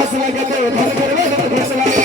फसला कहते हैं धन करवे धन फसला